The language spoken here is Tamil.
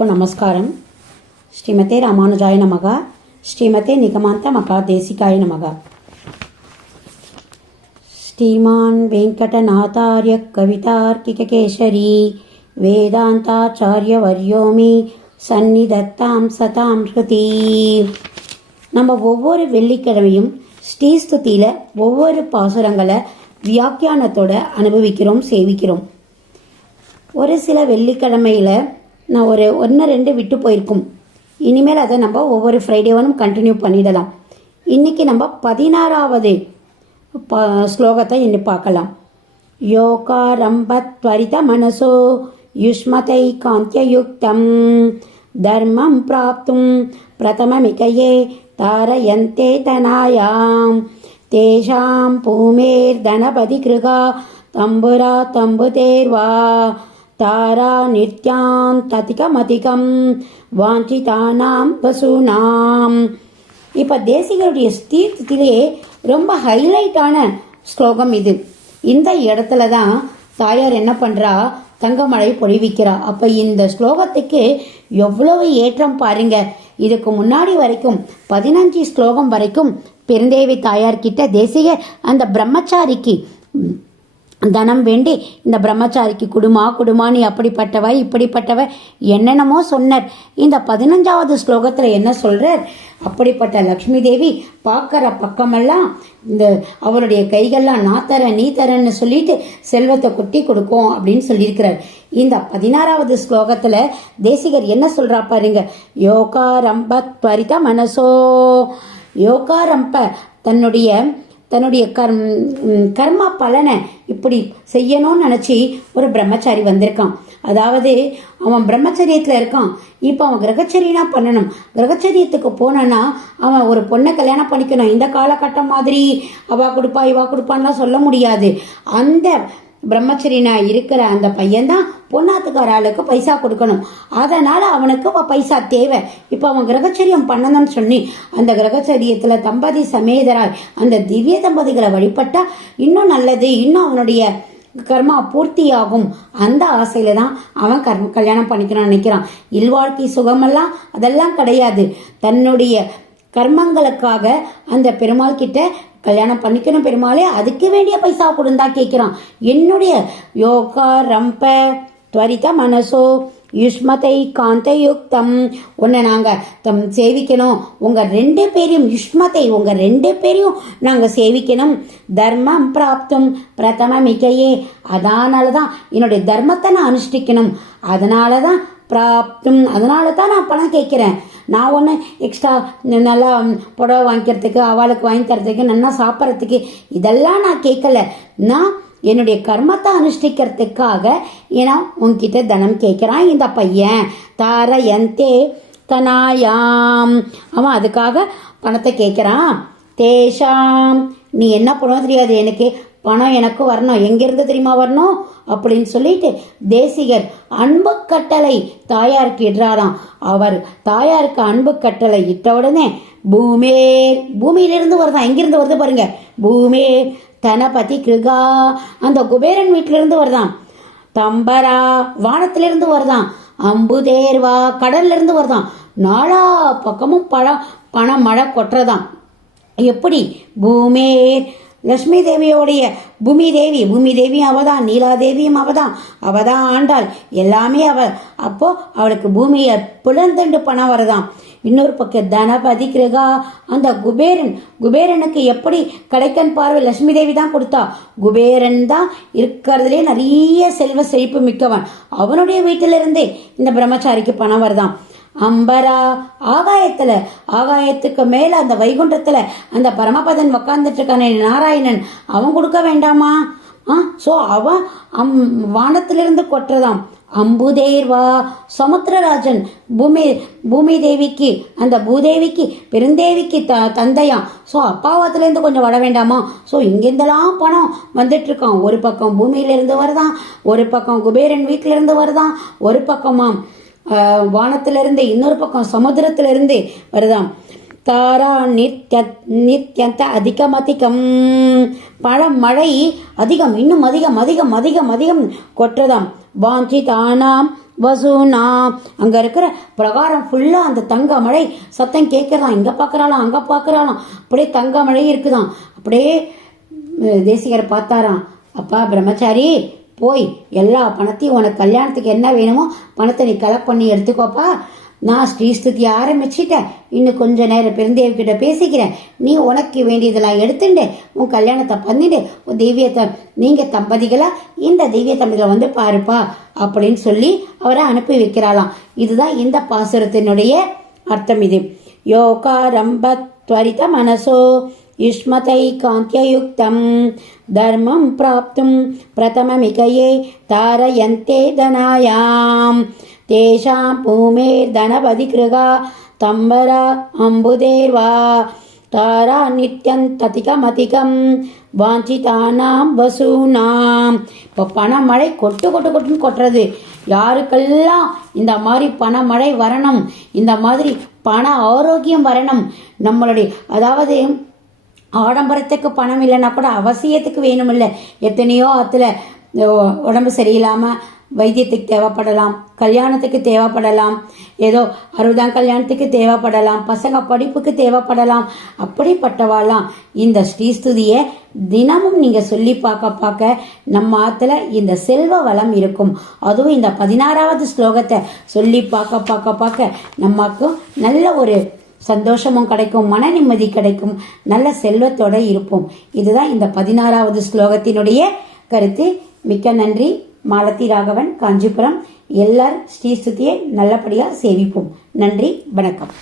எல்லோருக்கும் நமஸ்காரம். ஸ்ரீமதே ராமானுஜாய நமகா. ஸ்ரீமதே நிகமாந்த மகா தேசிகாய நமகா. ஸ்ரீமான் வெங்கடநாதாரிய கவிதார்க்கிகேசரி வேதாந்தாச்சாரிய வரியோமி சந்நிதத்தாம் சதாம் ஸ்ருதி. நம்ம ஒவ்வொரு வெள்ளிக்கிழமையும் ஸ்ரீஸ்துதியில் ஒவ்வொரு பாசுரங்களை வியாக்கியானத்தோட அனுபவிக்கிறோம் சேவிக்கிறோம். ஒரு சில வெள்ளிக்கிழமையில் நான் ஒரு ஒன்று ரெண்டு விட்டு போயிருக்கும். இனிமேல் அதை நம்ம ஒவ்வொரு ஃப்ரைடேவனும் கண்டினியூ பண்ணிடலாம். இன்னைக்கு நம்ம பதினாறாவது ப ஸ்லோகத்தை இன்னும் பார்க்கலாம். யோகாரம்பத்வரித மனசோ யுஷ்மதை காந்தியுக்தம். தர்மம் பிராப்தும் பிரதமமிகையே தாரயந்தே தனாயாம். தேஷாம் பூமேர்தனபதி கிருகா. தம்புரா தம்புதேர்வா தாரா நித்யாந்ததிகமதிகம் வாஞ்சிதானாம் பசுனாம் இப்போ தேசிகருடைய ஸ்தீர்த்தத்திலே ரொம்ப ஹைலைட்டான ஸ்லோகம் இது. இந்த இடத்துல தான் தாயார் என்ன பண்ணுறா தங்கமழை பொழிவிக்கிறா. அப்போ இந்த ஸ்லோகத்துக்கு எவ்வளவு ஏற்றம் பாருங்க. இதுக்கு முன்னாடி வரைக்கும் பதினஞ்சு ஸ்லோகம் வரைக்கும் பெருந்தேவி தாயார்கிட்ட தேசிகர் அந்த பிரம்மச்சாரிக்கு தனம் வேண்டி இந்த பிரம்மச்சாரிக்கு குடுமா குடுமானி அப்படிப்பட்டவ இப்படிப்பட்டவ என்னென்னமோ சொன்னார். இந்த பதினஞ்சாவது ஸ்லோகத்தில் என்ன சொல்கிறார் அப்படிப்பட்ட லக்ஷ்மி தேவி பார்க்குற பக்கமெல்லாம் இந்த அவருடைய கைகள்லாம் நான் தரேன் நீ தரேன்னு சொல்லிட்டு செல்வத்தை கொட்டி கொடுக்கும் அப்படின்னு சொல்லியிருக்கிறார். இந்த பதினாறாவது ஸ்லோகத்தில் தேசிகர் என்ன சொல்கிறா பாருங்க? யோகா ரம்ப துவரித மனசோ யோகா ரம்ப தன்னுடைய தன்னுடைய கர்ம் கர்மா பலனை இப்படி செய்யணும்னு நினச்சி ஒரு பிரம்மச்சாரி வந்திருக்கான். அதாவது அவன் பிரம்மச்சரியத்தில் இருக்கான். இப்போ அவன் கிரகச்சரியனா பண்ணணும். கிரகச்சரியத்துக்கு போனான்னா அவன் ஒரு பொண்ணை கல்யாணம் பண்ணிக்கணும். இந்த காலகட்டம் மாதிரி அவா கொடுப்பா இவா கொடுப்பான்லாம் சொல்ல முடியாது. அந்த பிரம்மச்சரியனா இருக்கிற அந்த பையன்தான் பொண்ணாத்துக்கார ஆளுக்கு பைசா கொடுக்கணும். அதனால அவனுக்கு பைசா தேவை. இப்போ அவன் கிரகச்சரியம் பண்ணணும்னு சொல்லி அந்த கிரகச்சரியத்தில் தம்பதி சமேதராய் அந்த திவ்ய தம்பதிகளை வழிபட்டா இன்னும் நல்லது இன்னும் அவனுடைய கர்மா பூர்த்தியாகும். அந்த ஆசையில தான் அவன் கர்ம கல்யாணம் பண்ணிக்கணும்னு நினைக்கிறான். இல்வாழ்க்கை சுகமெல்லாம் அதெல்லாம் கிடையாது. தன்னுடைய கர்மங்களுக்காக அந்த பெருமாள் கிட்ட கல்யாணம் பண்ணிக்கணும் பெருமாளே அதுக்கு வேண்டிய பைசா கொடுந்தா கேட்குறான் என்னுடைய யோகா ரம்ப துவரித மனசோ யுஷ்மதை காந்தயுக்தம். உன்னை நாங்கள் தம் சேவிக்கணும். உங்கள் ரெண்டு பேரையும் யுஷ்மதை உங்கள் ரெண்டு பேரையும் நாங்கள் சேவிக்கணும். தர்மம் பிராப்தும் பிரதம மிகையே அதனால தான் என்னுடைய தர்மத்தை நான் அனுஷ்டிக்கணும். அதனால தான் பிராப்தும் அதனால தான் நான் பணம் கேட்குறேன் நான் ஒன்று எக்ஸ்ட்ரா நல்லா புடவை வாங்கிக்கிறதுக்கு அவளுக்கு வாங்கி தரத்துக்கு நல்லா சாப்பிட்றதுக்கு இதெல்லாம் நான் கேட்கல நான் என்னுடைய கர்மத்தை அனுஷ்டிக்கிறதுக்காக ஏன்னா உன்கிட்ட தனம் கேட்குறான் இந்த பையன். தார எந்தே தனாயாம் அவன் அதுக்காக பணத்தை கேட்குறான் தேஷாம் நீ என்ன பண்ணுவோம் தெரியாது எனக்கு? பணம் எனக்கு வரணும். எங்கேருந்து தெரியுமா வரணும்? அப்படின்னு சொல்லிட்டு தேசிகர் அன்பு கட்டளை தாயாருக்கு இடுறாராம் அவர் தாயாருக்கு அன்பு கட்டளை இட்ட உடனே பூமே பூமியிலிருந்து வருதான். எங்கிருந்து வருது பாருங்க. பூமே தனபதி கிருகா அந்த குபேரன் வீட்டிலிருந்து வருதான். தம்பரா வானத்திலிருந்து வருதான். அம்புதேர்வா தேர்வா கடல்லிருந்து வருதான். நாலா பக்கமும் பழம் பணம் மழை கொட்டுறதாம் எப்படி? பூமே லக்ஷ்மி தேவியோடைய பூமி தேவி பூமி தேவியும் அவதான் நீலாதேவியும் அவதான். அவதான் ஆண்டாள். எல்லாமே அவ அப்போ அவளுக்கு பூமியை புலந்தண்டு பணம் வரதான் இன்னொரு பக்கம் தனபதி கிரகா. அந்த குபேரன் குபேரனுக்கு எப்படி கடைக்கன் பார்வை லட்சுமி தேவி தான் கொடுத்தா? குபேரன் தான் இருக்கிறதுலே நிறைய செல்வ செழிப்பு மிக்கவன். அவனுடைய வீட்டிலிருந்தே இந்த பிரம்மச்சாரிக்கு பணம் வருதான் அம்பரா ஆகாயத்தில் ஆகாயத்துக்கு மேலே அந்த வைகுண்டத்தில் அந்த பரமபதன் உக்காந்துட்டுருக்கானே நாராயணன் அவன் கொடுக்க வேண்டாமா? ஆ ஸோ அவன் அம் வானத்திலிருந்து கொட்டுறதாம் அம்புதேர்வா சமுத்திரராஜன் பூமி பூமி தேவிக்கு அந்த பூதேவிக்கு பெருந்தேவிக்கு த தந்தையாம். ஸோ அப்பாவத்துலேருந்து கொஞ்சம் வர வேண்டாமா? ஸோ இங்கேருந்தெல்லாம் பணம் வந்துட்டுருக்கான் ஒரு பக்கம் பூமியிலேருந்து வருதான் ஒரு பக்கம் குபேரன் வீட்டிலேருந்து வருதான் ஒரு பக்கமாம் வானத்திலிருந்து இன்னொரு பக்கம் சமுத்திரத்திலிருந்து வருதாம். தாரா நித்ய நித்யந்த அதிகம் அதிகம். பழ மழை அதிகம் இன்னும் அதிகம் அதிகம் அதிகம் அதிகம் கொற்றதாம். வாஞ்சி தானாம் வசூனா அங்கே இருக்கிற பிரகாரம் ஃபுல்லாக அந்த தங்க மழை சத்தம் கேட்கறான் இங்கே பாக்குறாளாம் அங்கே பாக்குறாளாம். அப்படியே தங்க மழை இருக்குதான் அப்படியே தேசிகரை தேசிகர் பார்த்தாராம். அப்பா பிரம்மச்சாரி போய் எல்லா பணத்தையும் உனக்கு கல்யாணத்துக்கு என்ன வேணுமோ பணத்தை நீ கலெக்ட் பண்ணி எடுத்துக்கோப்பா. நான் ஸ்ரீஸ்துதி ஆரம்பிச்சிட்டேன் இன்னும் கொஞ்சம் நேரம் பெருந்தேவிக்கிட்ட பேசிக்கிறேன். நீ உனக்கு வேண்டியதெல்லாம் எடுத்துண்டு உன் கல்யாணத்தை பண்ணிட்டு உன் தெய்வியத்தை நீங்கள் தம்பதிகளாக இந்த தெய்விய தமிழில் வந்து பாருப்பா அப்படின்னு சொல்லி அவரை அனுப்பி வைக்கிறாளாம். இதுதான் இந்த பாசுரத்தினுடைய அர்த்தம் இது. யோகா ரொம்ப துவரித மனசோ युष्मतैकान्त्ययुक्तं धर्मं प्राप्तुं प्रथममिकये तारयन्ते धनायां तेषां भूमेर्धनपदिकृगा तम्बरा अम्बुदेर्वा तारा नित्यं ततिकमतिकं வாஞ்சிதானாம் வசூனாம் இப்போ பணமழை கொட்டு கொட்டு கொட்டுன்னு கொட்டுறது யாருக்கெல்லாம் இந்த மாதிரி பணமழை வரணும் இந்த மாதிரி பண ஆரோக்கியம் வரணும் நம்மளுடைய அதாவது ஆடம்பரத்துக்கு பணம் இல்லைன்னா கூட அவசியத்துக்கு வேணும் இல்லை எத்தனையோ ஆற்றுல உடம்பு சரியில்லாமல் வைத்தியத்துக்கு தேவைப்படலாம் கல்யாணத்துக்கு தேவைப்படலாம் ஏதோ அறுபதாம் கல்யாணத்துக்கு தேவைப்படலாம் பசங்க படிப்புக்கு தேவைப்படலாம். அப்படிப்பட்டவாலாம் இந்த ஸ்ரீஸ்துதியை தினமும் நீங்கள் சொல்லி பார்க்க பார்க்க நம்ம ஆற்றுல இந்த செல்வ வளம் இருக்கும். அதுவும் இந்த பதினாறாவது ஸ்லோகத்தை சொல்லி பார்க்க பார்க்க பார்க்க நமக்கு நல்ல ஒரு சந்தோஷமும் கிடைக்கும் மன நிம்மதி கிடைக்கும் நல்ல செல்வத்தோட இருப்போம். இதுதான் இந்த பதினாறாவது ஸ்லோகத்தினுடைய கருத்து. மிக்க நன்றி. மாலத்தி ராகவன் காஞ்சிபுரம். எல்லார் ஸ்ரீஸ்துதியை நல்லபடியாக சேவிப்போம். நன்றி வணக்கம்.